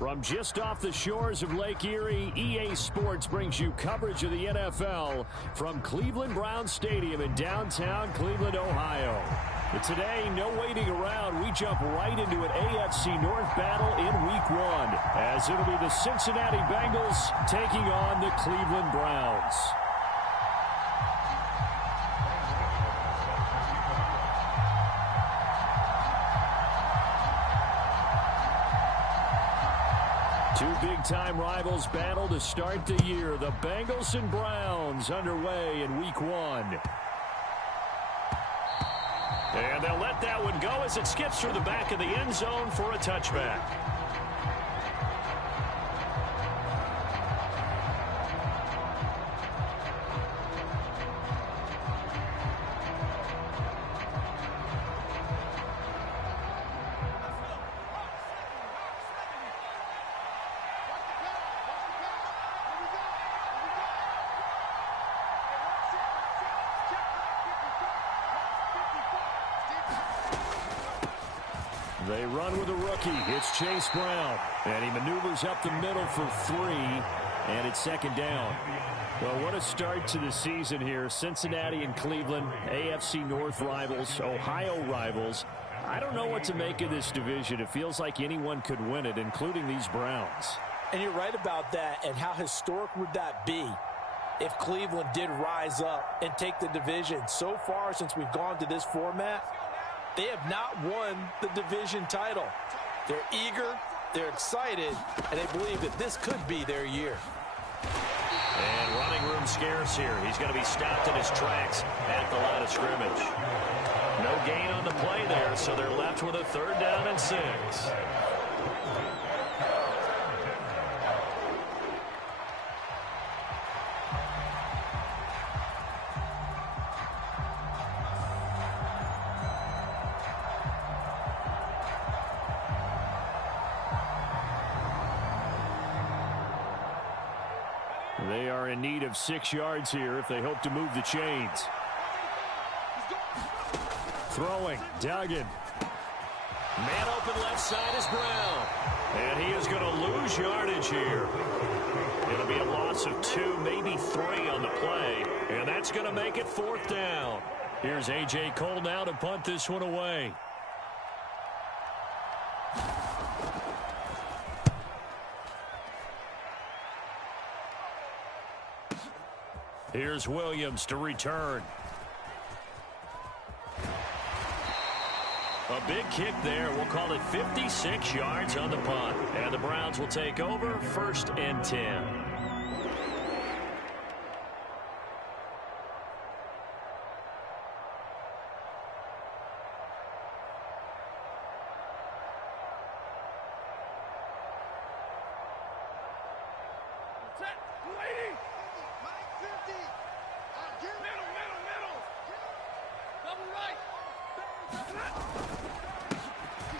From just off the shores of Lake Erie, EA Sports brings you coverage of the NFL from Cleveland Browns Stadium in downtown Cleveland, Ohio. But today, no waiting around. We jump right into an AFC North battle in Week 1, as it'll be the Cincinnati Bengals taking on the Cleveland Browns. Two big-time rivals battle to start the year. The Bengals and Browns underway in Week 1. And they'll let that one go as it skips through the back of the end zone for a touchback. They run with a rookie. It's Chase Brown. And he maneuvers up the middle for 3. And it's second down. Well, what a start to the season here. Cincinnati and Cleveland, AFC North rivals, Ohio rivals. I don't know what to make of this division. It feels like anyone could win it, including these Browns. And you're right about that. And how historic would that be if Cleveland did rise up and take the division? So far, since we've gone to this format, they have not won the division title. They're eager, they're excited, and they believe that this could be their year. And running room scarce here. He's going to be stopped in his tracks at the line of scrimmage. No gain on the play there, so they're left with a 3rd down and 6. They are in need of 6 yards here if they hope to move the chains. Throwing, Duggan. Man open left side is Brown. And he is going to lose yardage here. It'll be a loss of 2, maybe 3 on the play. And that's going to make it 4th down. Here's A.J. Cole now to punt this one away. Here's Williams to return. A big kick there. We'll call it 56 yards on the punt. And the Browns will take over 1st and 10.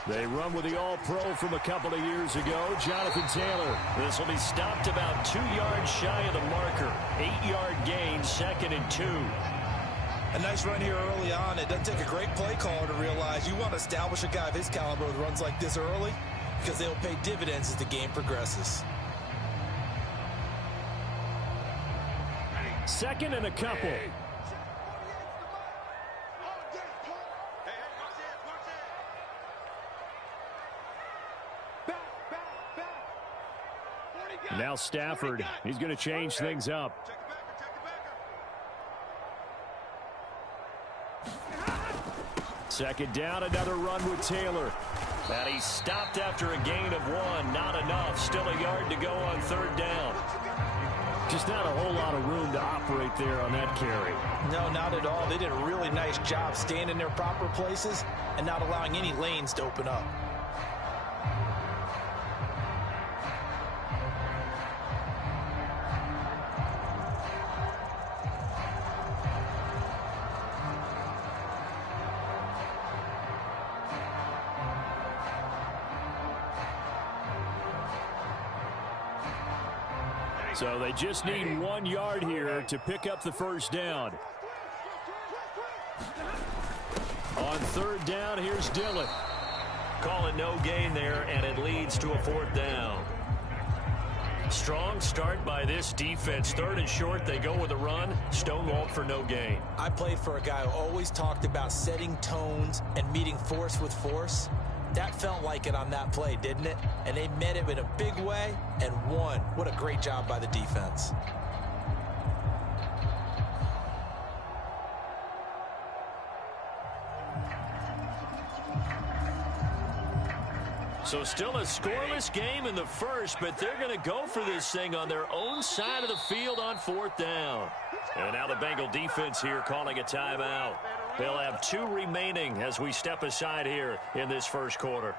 They run with the All-Pro from a couple of years ago, Jonathan Taylor. This will be stopped about 2 yards shy of the marker. 8-yard gain, 2nd and 2. A nice run here early on. It doesn't take a great play caller to realize you want to establish a guy of his caliber with runs like this early, because they'll pay dividends as the game progresses. 2nd and a couple. Now Stafford, he's going to change things up. Second down, another run with Taylor. And he's stopped after a gain of 1. Not enough. Still a yard to go on 3rd down. Just not a whole lot of room to operate there on that carry. No, not at all. They did a really nice job staying in their proper places and not allowing any lanes to open up. So they just need 1 yard here to pick up the 1st down. On 3rd down, here's Dillon. Call it no gain there, and it leads to a 4th down. Strong start by this defense. 3rd and short, they go with a run. Stonewalled for no gain. I played for a guy who always talked about setting tones and meeting force with force. That felt like it on that play, didn't it? And they met it in a big way and won. What a great job by the defense. So still a scoreless game in the first, but they're going to go for this thing on their own side of the field on 4th down. And now the Bengal defense here calling a timeout. They'll have 2 remaining as we step aside here in this first quarter.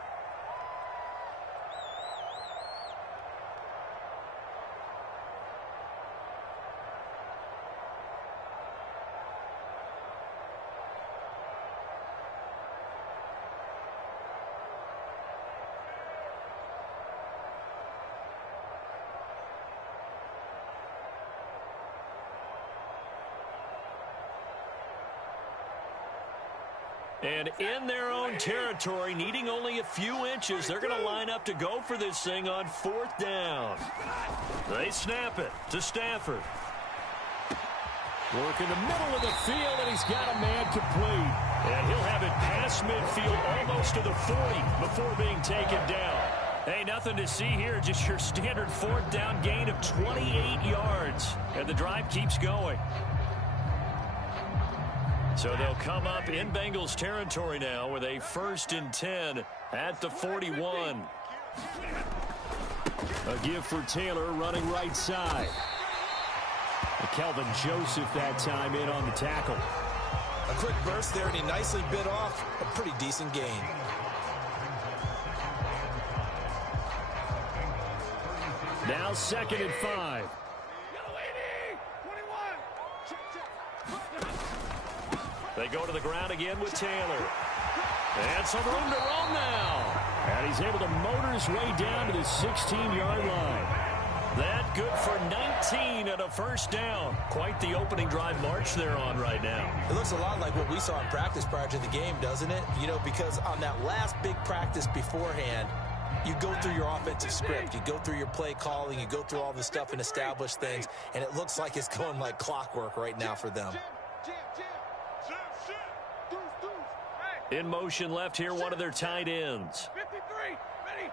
And in their own territory, needing only a few inches, they're going to line up to go for this thing on 4th down. They snap it to Stafford. Work in the middle of the field, and he's got a man complete. And he'll have it past midfield, almost to the 40, before being taken down. Hey, nothing to see here, just your standard 4th down gain of 28 yards. And the drive keeps going. So they'll come up in Bengals territory now with a 1st and 10 at the 41. A give for Taylor running right side. Kelvin Joseph that time in on the tackle. A quick burst there, and he nicely bit off a pretty decent gain. Now 2nd and 5. They go to the ground again with Taylor. And some room to roam now. And he's able to motor his way down to the 16-yard line. That good for 19 and a 1st down. Quite the opening drive march they're on right now. It looks a lot like what we saw in practice prior to the game, doesn't it? You know, because on that last big practice beforehand, you go through your offensive script. You go through your play calling. You go through all the stuff and establish things. And it looks like it's going like clockwork right now for them. In motion left here, one of their tight ends. 53, ready.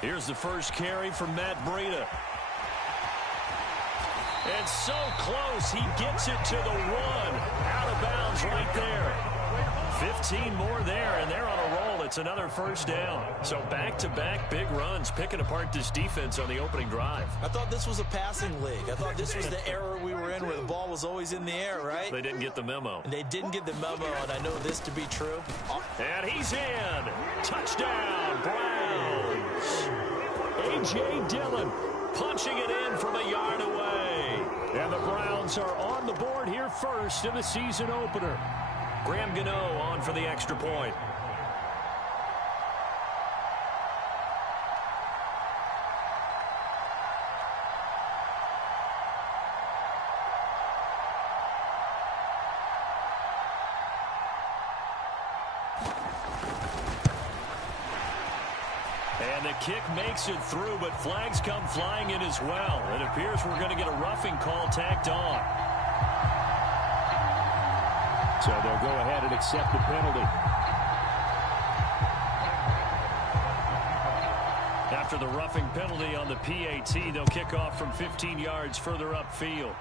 Here's the first carry from Matt Breida. And so close, he gets it to the 1. Out of bounds right there. 15 more there, and they're on a roll. It's another 1st down. So back-to-back big runs, picking apart this defense on the opening drive. I thought this was a passing league. I thought this was the era we were in where the ball was always in the air, right? They didn't get the memo. And they didn't get the memo, and I know this to be true. And he's in. Touchdown, Browns. A.J. Dillon punching it in from a yard away. And the Browns are on the board here first in the season opener. Graham Gano on for the extra point. And the kick makes it through, but flags come flying in as well. It appears we're going to get a roughing call tacked on. So they'll go ahead and accept the penalty. After the roughing penalty on the PAT, they'll kick off from 15 yards further upfield.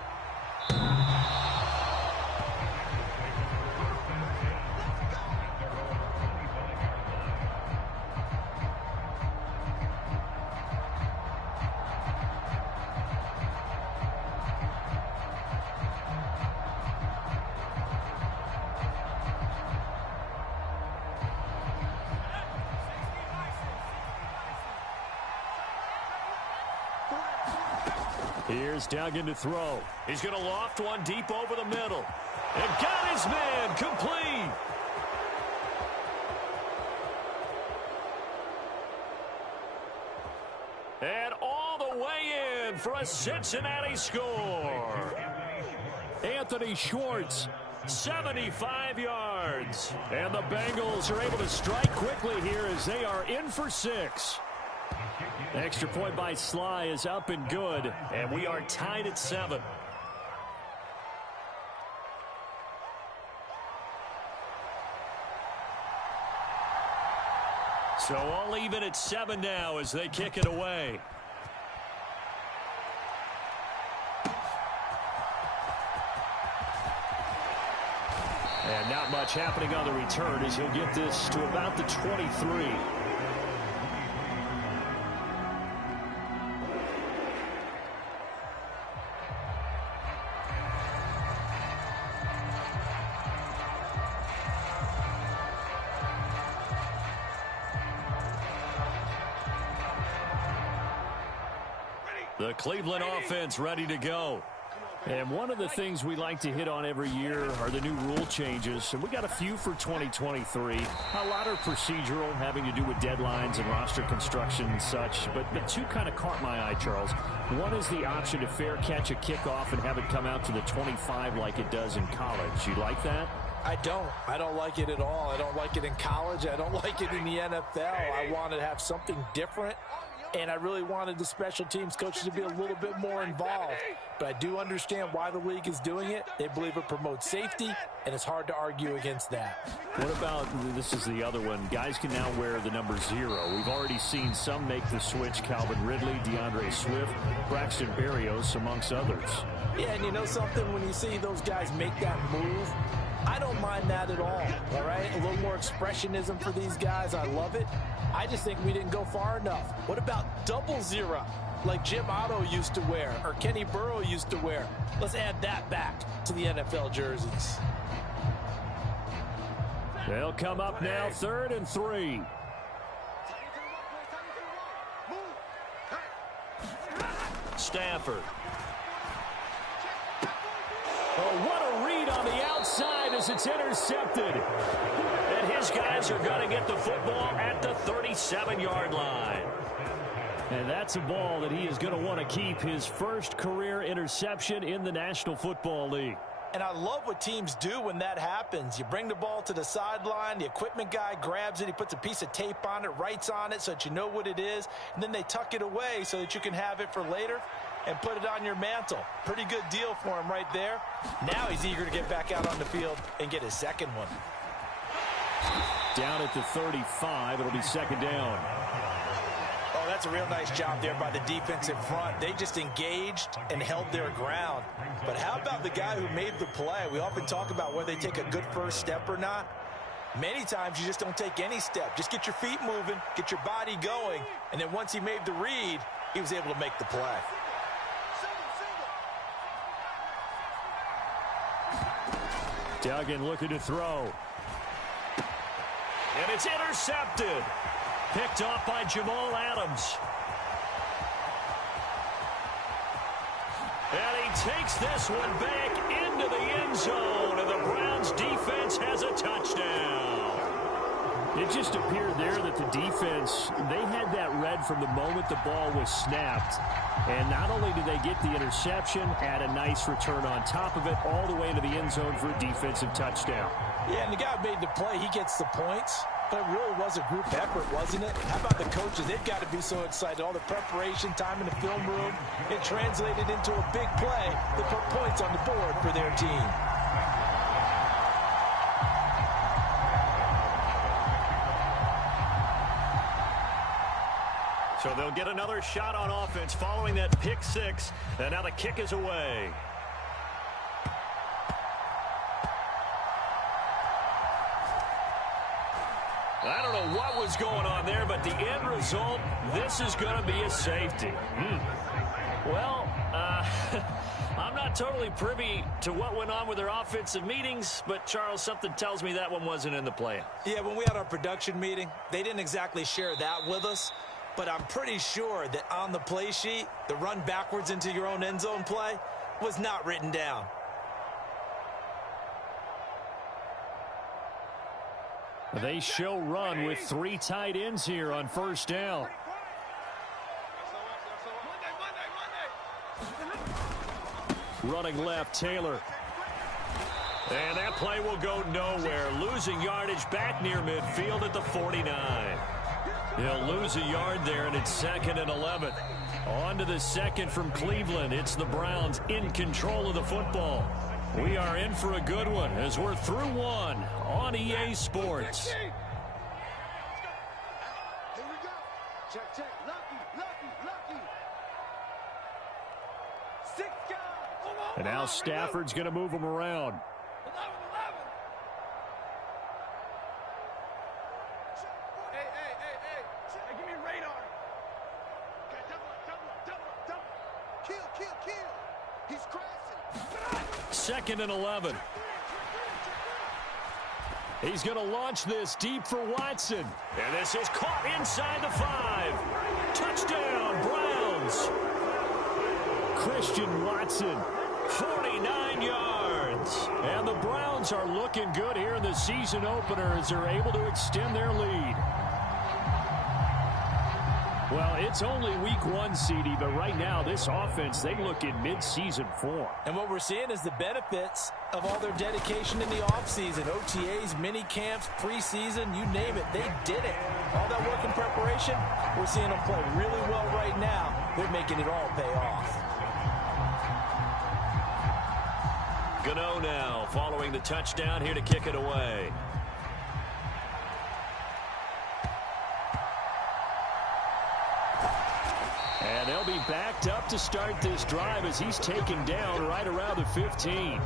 Here's Duggan to throw. He's going to loft one deep over the middle. And got his man complete. And all the way in for a Cincinnati score. Anthony Schwartz. 75 yards. yards. And the Bengals are able to strike quickly here as they are in for 6. Extra point by Sly is up and good, and we are tied at 7. So all even at 7 now as they kick it away. And not much happening on the return as he'll get this to about the 23. The Cleveland offense ready to go. And one of the things we like to hit on every year are the new rule changes. And we got a few for 2023. A lot are procedural, having to do with deadlines and roster construction and such. But the two kind of caught my eye, Charles. One is the option to fair catch a kickoff and have it come out to the 25 like it does in college. You like that? I don't like it at all. I don't like it in college. I don't like it in the NFL. I want to have something different. And I really wanted the special teams coaches to be a little bit more involved. But I do understand why the league is doing it. They believe it promotes safety, and it's hard to argue against that. What about, this is the other one, guys can now wear the number 0. We've already seen some make the switch. Calvin Ridley, DeAndre Swift, Braxton Berrios, amongst others. Yeah, and you know something? When you see those guys make that move, I don't mind that at all right? A little more expressionism for these guys. I love it. I just think we didn't go far enough. What about double 0, like Jim Otto used to wear or Kenny Burrow used to wear? Let's add that back to the NFL jerseys. They'll come up now, 3rd and 3. Stafford. Oh, what a read on the outside as it's intercepted. And his guys are going to get the football at the 37-yard line. And that's a ball that he is going to want to keep, his first career interception in the National Football League. And I love what teams do when that happens. You bring the ball to the sideline, the equipment guy grabs it, he puts a piece of tape on it, writes on it so that you know what it is, and then they tuck it away so that you can have it for later and put it on your mantle. Pretty good deal for him right there. Now he's eager to get back out on the field and get his second one. Down at the 35, it'll be 2nd down. Oh, that's a real nice job there by the defensive front. They just engaged and held their ground. But how about the guy who made the play? We often talk about whether they take a good first step or not. Many times you just don't take any step. Just get your feet moving, get your body going, and then once he made the read, he was able to make the play. Duggan looking to throw. And it's intercepted. Picked off by Jamal Adams. And he takes this one back into the end zone, and the Browns defense has a touchdown. It just appeared there that the defense, they had that read from the moment the ball was snapped. And not only did they get the interception, add a nice return on top of it, all the way into the end zone for a defensive touchdown. Yeah, and the guy made the play. He gets the points. But it really was a group effort, wasn't it? How about the coaches? They've got to be so excited. All the preparation time in the film room, it translated into a big play that put points on the board for their team. So they'll get another shot on offense following that pick 6. And now the kick is away. I don't know what was going on there, but the end result, this is going to be a safety. Well, I'm not totally privy to what went on with their offensive meetings, but, Charles, something tells me that one wasn't in the plan. Yeah, when we had our production meeting, they didn't exactly share that with us, but I'm pretty sure that on the play sheet, the run backwards into your own end zone play was not written down. They show run with 3 tight ends here on 1st down. Running left, Taylor. And that play will go nowhere. Losing yardage back near midfield at the 49. He'll lose a yard there, and it's 2nd and 11. On to the second from Cleveland. It's the Browns in control of the football. We are in for a good one as we're through one on EA Sports. Here we go. Check, check. Lucky. 6 guys. And now Stafford's going to move them around. 11. Hey, give me radar. Okay, double. Kill. He's crashing. 2nd and 11. He's going to launch this deep for Watson. And this is caught inside the 5. Touchdown, Browns. Christian Watson, 49 yards. And the Browns are looking good here in the season opener as they're able to extend their lead. Well, it's only week 1, CD, but right now this offense, they look in mid-season form. And what we're seeing is the benefits of all their dedication in the offseason. OTAs, mini camps, preseason, you name it, they did it. All that work in preparation, we're seeing them play really well right now. They're making it all pay off. Gano now following the touchdown here to kick it away. And they'll be backed up to start this drive as he's taken down right around the 15.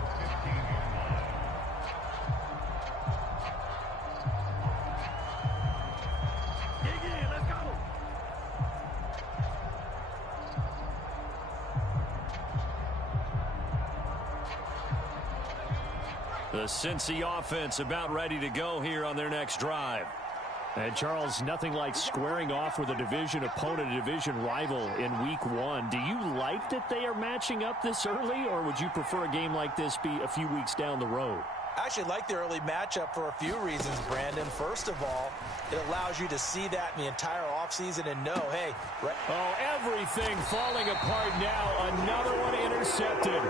The Cincy offense about ready to go here on their next drive. And, Charles, nothing like squaring off with a division opponent, a division rival in week 1. Do you like that they are matching up this early, or would you prefer a game like this be a few weeks down the road? I actually like the early matchup for a few reasons, Brandon. First of all, it allows you to see that in the entire offseason and know, hey. Oh, everything falling apart now. Another one intercepted.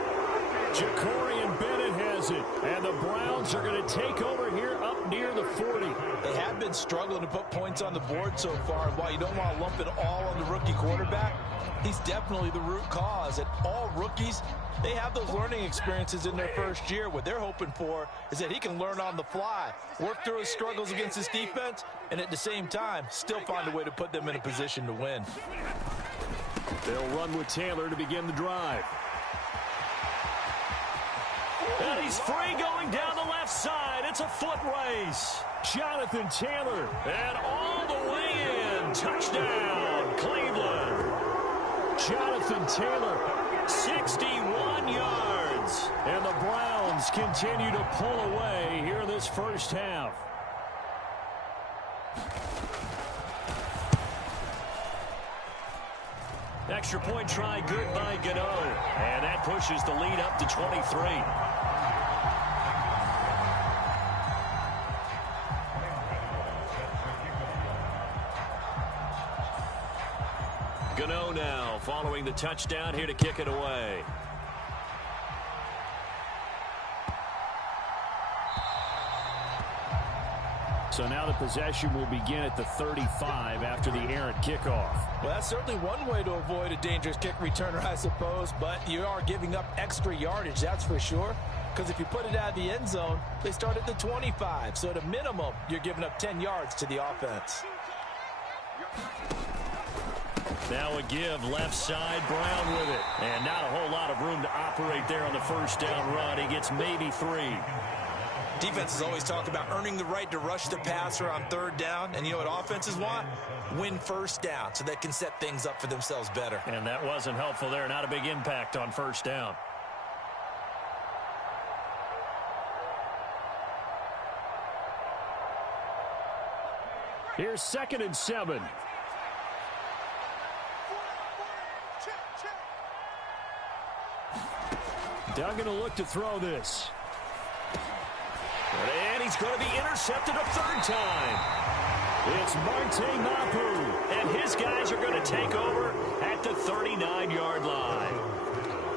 Jacorian Bennett has it. And the Browns are going to take over here up near the 40. They have been struggling to put points on the board so far. And while you don't want to lump it all on the rookie quarterback, he's definitely the root cause. And all rookies, they have those learning experiences in their first year. What they're hoping for is that he can learn on the fly, work through his struggles against his defense, and at the same time, still find a way to put them in a position to win. They'll run with Taylor to begin the drive. And he's free going down the left side. It's a foot race. Jonathan Taylor. And all the way in. Touchdown, Cleveland. Jonathan Taylor, 61 yards. And the Browns continue to pull away here in this first half. Extra point try good by Gano. And that pushes the lead up to 23. Gano now following the touchdown here to kick it away. So now the possession will begin at the 35 after the errant kickoff. Well, that's certainly one way to avoid a dangerous kick returner, I suppose, but you are giving up extra yardage, that's for sure. Because if you put it out of the end zone, they start at the 25. So at a minimum, you're giving up 10 yards to the offense. Now a give, left side, Brown with it. And not a whole lot of room to operate there on the first down run. He gets maybe 3. Defenses always talk about earning the right to rush the passer on third down. And you know what offenses want? Win first down so they can set things up for themselves better. And that wasn't helpful there. Not a big impact on first down. Here's 2nd and 7. Duggan will look to throw this. And he's going to be intercepted a third time. It's Marte Mapu. And his guys are going to take over at the 39-yard line.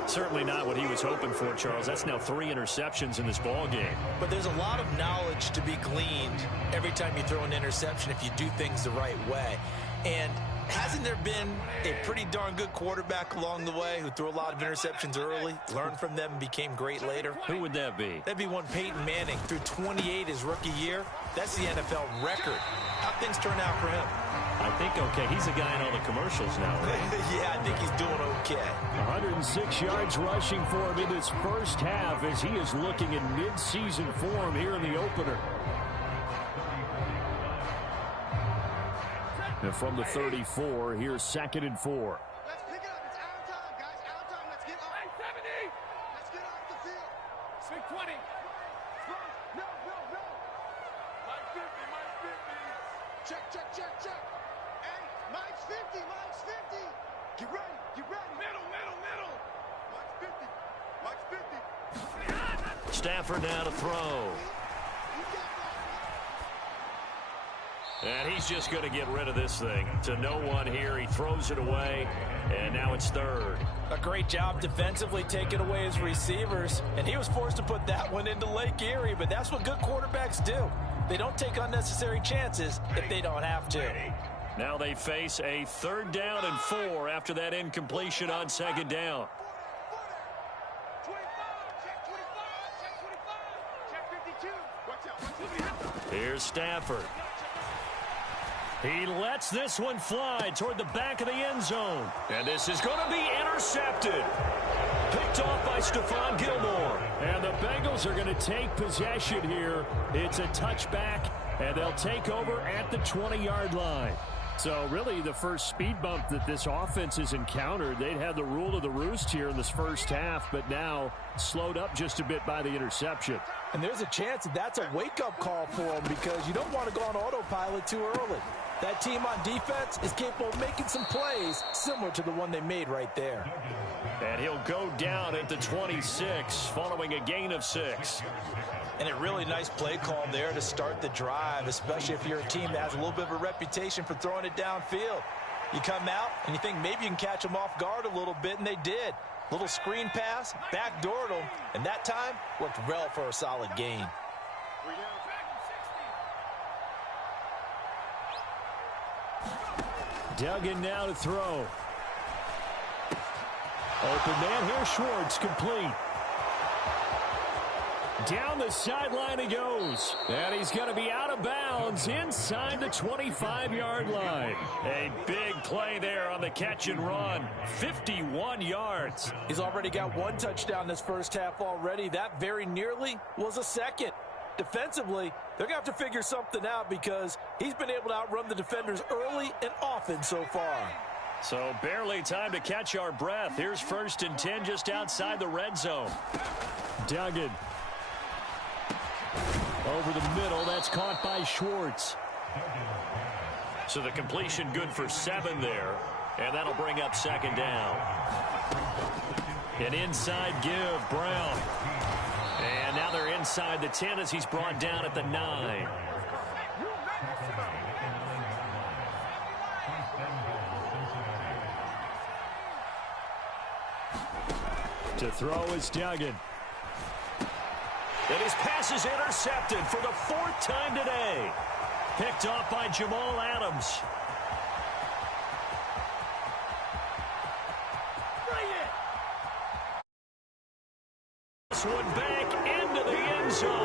Certainly not what he was hoping for, Charles. That's now 3 interceptions in this ball game. But there's a lot of knowledge to be gleaned every time you throw an interception if you do things the right way. And hasn't there been a pretty darn good quarterback along the way who threw a lot of interceptions early, learned from them, and became great later? Who would that be? That'd be one Peyton Manning. Threw 28 his rookie year. That's the NFL record. How'd things turn out for him? I think okay. He's a guy in all the commercials now, right? Yeah, I think he's doing okay. 106 yards rushing for him in his first half as he is looking in mid-season form here in the opener. And from the 34, here's 2nd and 4. Let's pick it up. It's our time, guys. Our time. Let's get off. 70. Let's get off the field. Big 20. No. Mike 50. Check. Hey, Mike's 50. Get ready. Middle. Mike's 50. Stafford now to throw. And he's just going to get rid of this thing to no one here. He throws it away, and now it's 3rd. A great job defensively taking away his receivers, and he was forced to put that one into Lake Erie, but that's what good quarterbacks do. They don't take unnecessary chances if they don't have to. Now they face a 3rd down and 4 after that incompletion on 2nd down. 25. Check 52. Watch out. Here's Stafford. He lets this one fly toward the back of the end zone. And this is going to be intercepted. Picked off by Stephon Gilmore. And the Bengals are going to take possession here. It's a touchback, and they'll take over at the 20-yard line. So really the first speed bump that this offense has encountered. They'd had the rule of the roost here in this first half, but now slowed up just a bit by the interception. And there's a chance that that's a wake-up call for them because you don't want to go on autopilot too early. That team on defense is capable of making some plays similar to the one they made right there. And he'll go down at the 26 following a gain of 6. And a really nice play call there to start the drive, especially if you're a team that has a little bit of a reputation for throwing it downfield. You come out and you think maybe you can catch them off guard a little bit, and they did. Little screen pass, backdoored them, and that time worked well for a solid gain. Duggan now to throw. Open man here, Schwartz, complete. Down the sideline he goes. And he's going to be out of bounds inside the 25-yard line. A big play there on the catch and run. 51 yards. He's already got 1 touchdown this first half already. That very nearly was a second. Defensively, they're going to have to figure something out because he's been able to outrun the defenders early and often so far. So barely time to catch our breath. Here's 1st and 10 just outside the red zone. Duggan. Over the middle, that's caught by Schwartz. So the completion good for 7 there, and that'll bring up 2nd down. An inside give, Brown. And now they're inside the 10 as he's brought down at the 9. To throw is Duggan. And his pass is intercepted for the 4th time today. Picked off by Jamal Adams. This one back into the end zone.